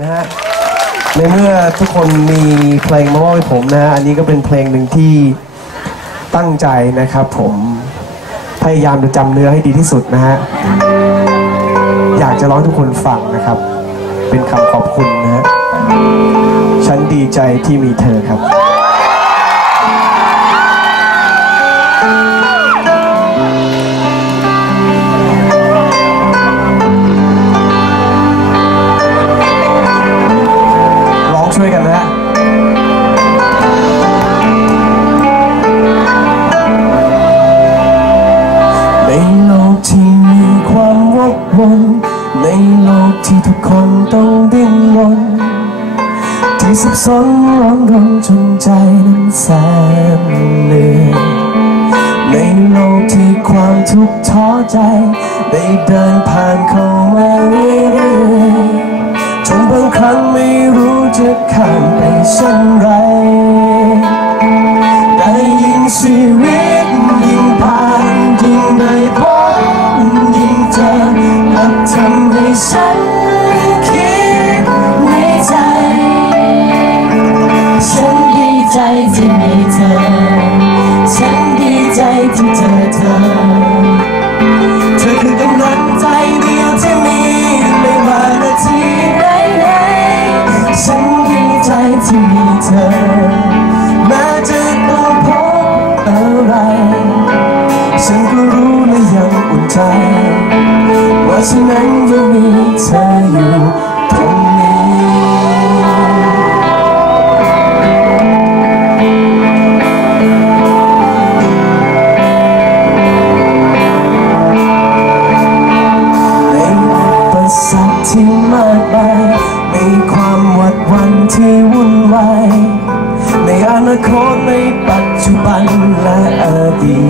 นะฮะในเมื่อทุกคนมีเพลงมามอบให้ผมนะฮะอันนี้ก็เป็นเพลงหนึ่งที่ตั้งใจนะครับ ผมพยายามจะจำเนื้อให้ดีที่สุดนะฮะอยากจะร้องทุกคนฟังนะครับ เป็นคำขอบคุณนะฮะฉันดีใจที่มีเธอครับ ช่วยกันนะฮะในโลกที่มีความวกวนในโลกที่ทุกคนต้องดิ้นรนที่สับสนร้อนรนจนใจนั้นแสนเหนื่อยในโลกที่ความทุกข์ท้อใจ ได้เดินผ่านเข้ามาเรื่อยๆ จนบางครั้งไม่รู้จะข้ามไปเช่นไร แต่ยิ่งชีวิตยิ่งผ่านยิ่งได้พบยิ่งเจอกลับทำให้ฉันคิดในใจ ฉันดีใจที่มีเธอ ฉันก็รู้และยังอุ่นใจ ว่าฉันนั้นยังมีเธออยู่ตรงนี้ในอุปสรรคที่มากมายในความหวัดวันที่วุ่นวายในอนาคตในปัจจุบันและอดีต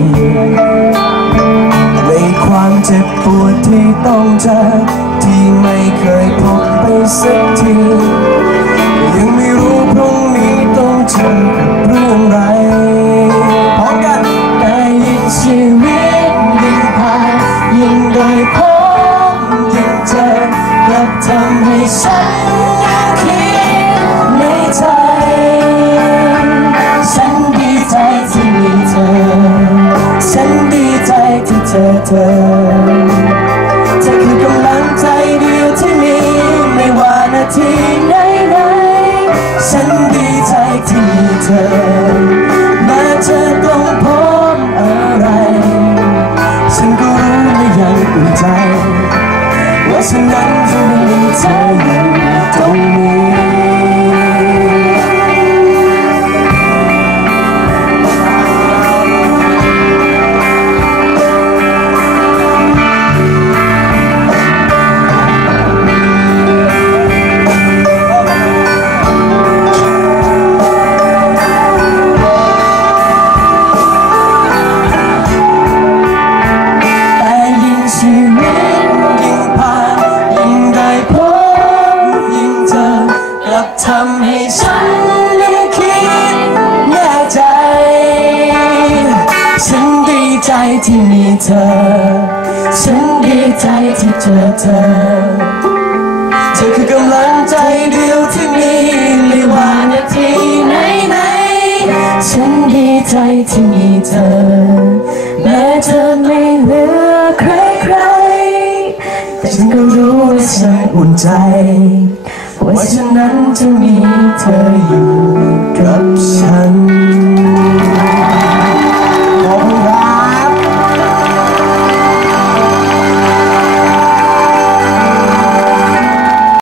ปวดที่ต้องเจอที่ไม่เคยพบไปสักที เจอเธอเธอคือกำลังใจเดียวที่มีไม่ว่านาทีไหนไหนๆฉันดีใจที่มีเธอแม้เธอต้องพบอะไร ฉันก็รู้และยังอุ่นใจ ว่าฉันนั้นจะมีเธออยู่ตรงนี้ ที่มีเธอ ฉันดีใจที่เจอเธอ เธอคือกำลังใจเดียวที่มีไม่ว่านาทีไหนไหนๆฉันดีใจที่มีเธอ แม้เธอไม่เหลือใครใครๆแต่ฉันก็รู้และฉันอุ่นใจ ว่าฉันนั้นจะมีเธออยู่กับฉัน